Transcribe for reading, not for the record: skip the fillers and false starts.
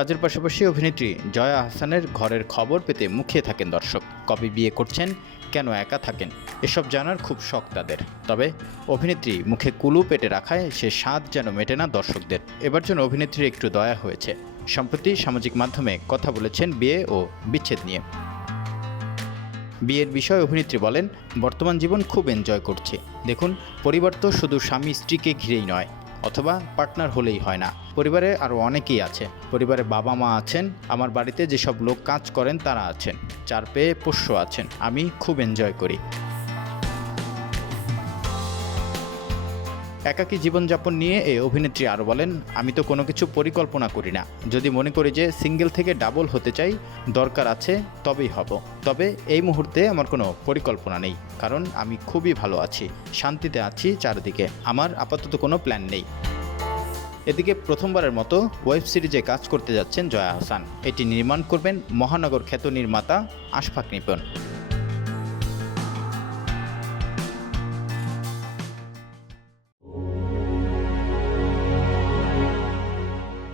কাজের পাশাপাশি অভিনেত্রী জয়া আহসানের ঘরের খবর পেতে মুখিয়ে থাকেন দর্শক। কবে বিয়ে করছেন, কেন একা থাকেন, এসব জানার খুব শখ তাদের। তবে অভিনেত্রী মুখে কুলু পেটে রাখায় সে স্বাদ যেন মেটে না দর্শকদের। এবার যেন অভিনেত্রীর একটু দয়া হয়েছে। সম্প্রতি সামাজিক মাধ্যমে কথা বলেছেন বিয়ে ও বিচ্ছেদ নিয়ে। বিয়ের বিষয়ে অভিনেত্রী বলেন, বর্তমান জীবন খুব এনজয় করছি। দেখুন, পরিবার তো শুধু স্বামী স্ত্রীকে ঘিরেই নয়, অথবা পার্টনার হলেই হয় না। পরিবারে আরও অনেকেই আছে। পরিবারে বাবা মা আছেন, আমার বাড়িতে যেসব লোক কাজ করেন তারা আছেন, চার পেয়ে পোষ্য আছেন। আমি খুব এনজয় করি। একাকী জীবনযাপন নিয়ে এই অভিনেত্রী আরও বলেন, আমি তো কোনো কিছু পরিকল্পনা করি না। যদি মনে করি যে সিঙ্গেল থেকে ডাবল হতে চাই, দরকার আছে, তবেই হব। তবে এই মুহূর্তে আমার কোনো পরিকল্পনা নেই, কারণ আমি খুবই ভালো আছি, শান্তিতে আছি চারদিকে। আমার আপাতত কোনো প্ল্যান নেই। এদিকে প্রথমবারের মতো ওয়েব সিরিজে কাজ করতে যাচ্ছেন জয়া আহসান। এটি নির্মাণ করবেন মহানগর খ্যাত নির্মাতা আশফাক নিপন।